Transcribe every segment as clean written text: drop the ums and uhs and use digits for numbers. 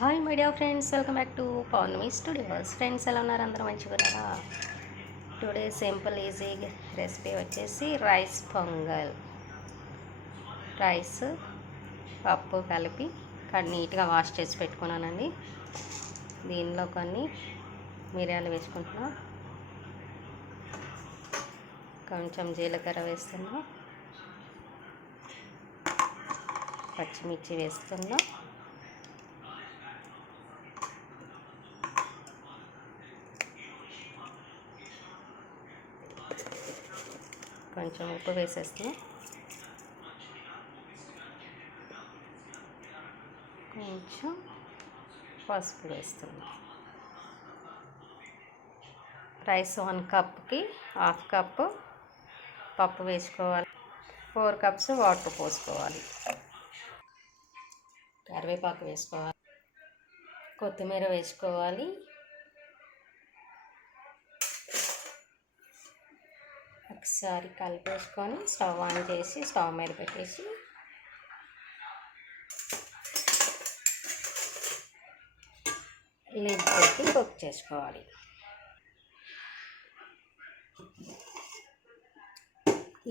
Hi my dear friends, welcome back to Pournami studios. Friends ఎలా ఉన్నారు? అందరూ మంచిగా ఉన్నారా? టుడే సింపుల్ ఈజీ రెసిపీ వచ్చేసి రైస్ పొంగల్. రైస్ పప్పు కలిపి నీట్గా వాష్ చేసి పెట్టుకున్నానండి. దీనిలో కొన్ని మిరియాలు వేసుకుంటున్నా, కొంచెం జీలకర్ర వేస్తున్నా, పచ్చిమిర్చి వేస్తున్నా, కొంచెం ఉప్పు వేసేస్తున్నా, కొంచెం పసుపు వేస్తున్నా. రైస్ 1 కప్కి 1/2 కప్పు పప్పు వేసుకోవాలి. 4 కప్స్ వాటర్ పోసుకోవాలి. కరివేపాకు వేసుకోవాలి, కొత్తిమీర వేసుకోవాలి, ఒకసారి కలిపేసుకొని స్టవ్ ఆన్ చేసి స్టవ్ మీద పెట్టేసి లిడ్ పెట్టి కుక్ చేసుకోవాలి.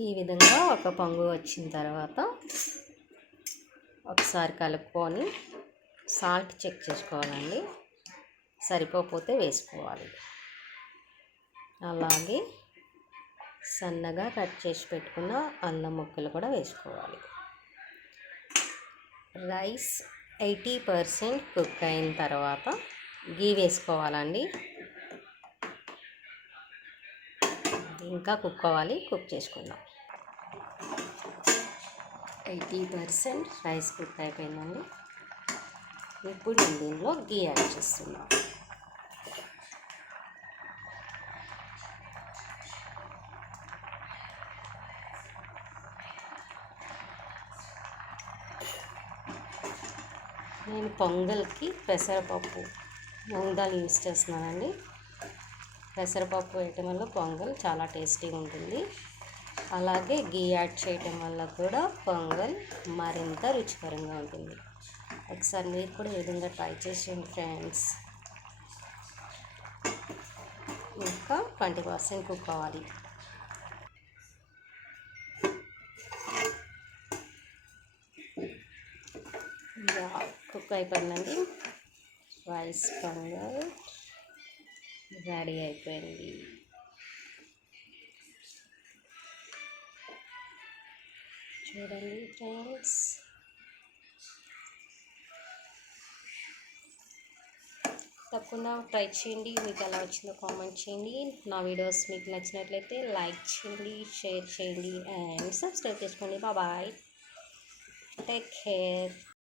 ఈ విధంగా ఒక పొంగు వచ్చిన తర్వాత ఒకసారి కలుపుకొని సాల్ట్ చెక్ చేసుకోవాలండి, సరిపోతే వేసుకోవాలి. అలాగే సన్నగా కట్ చేసి పెట్టుకున్న అల్లం ముక్కలు కూడా వేసుకోవాలి. రైస్ 80% కుక్ అయిన తర్వాత గీ వేసుకోవాలండి. ఇంకా కుక్ అవ్వాలి, కుక్ చేసుకుందాం. 80% రైస్ కుక్ అయిపోయిందండి. ఇప్పుడు నేను దీనిలో గీ యాడ్ చేస్తున్నాను. నేను పొంగల్కి పెసరపప్పు మూంగ్ దాల్ యూస్ చేస్తున్నానండి. పెసరపప్పు వేయటం వల్ల పొంగల్ చాలా టేస్టీగా ఉంటుంది. అలాగే గీ యాడ్ చేయటం వల్ల కూడా పొంగల్ మరింత రుచికరంగా ఉంటుంది. ఒకసారి మీరు కూడా ఈ విధంగా ట్రై చేసేయండి ఫ్రెండ్స్. ఇంకా 20% కుక్ అవ్వాలి. కుక్ అయిపోయిందండి. రైస్ పొంగల్ రెడీ అయిపోయింది. చూడండి ఫ్రెండ్స్, తప్పకుండా ట్రై చేయండి. మీకు ఎలా వచ్చిందో కామెంట్ చేయండి. నా వీడియోస్ మీకు నచ్చినట్లయితే లైక్ చేయండి, షేర్ చేయండి అండ్ సబ్స్క్రైబ్ చేసుకోండి. Bye, take care.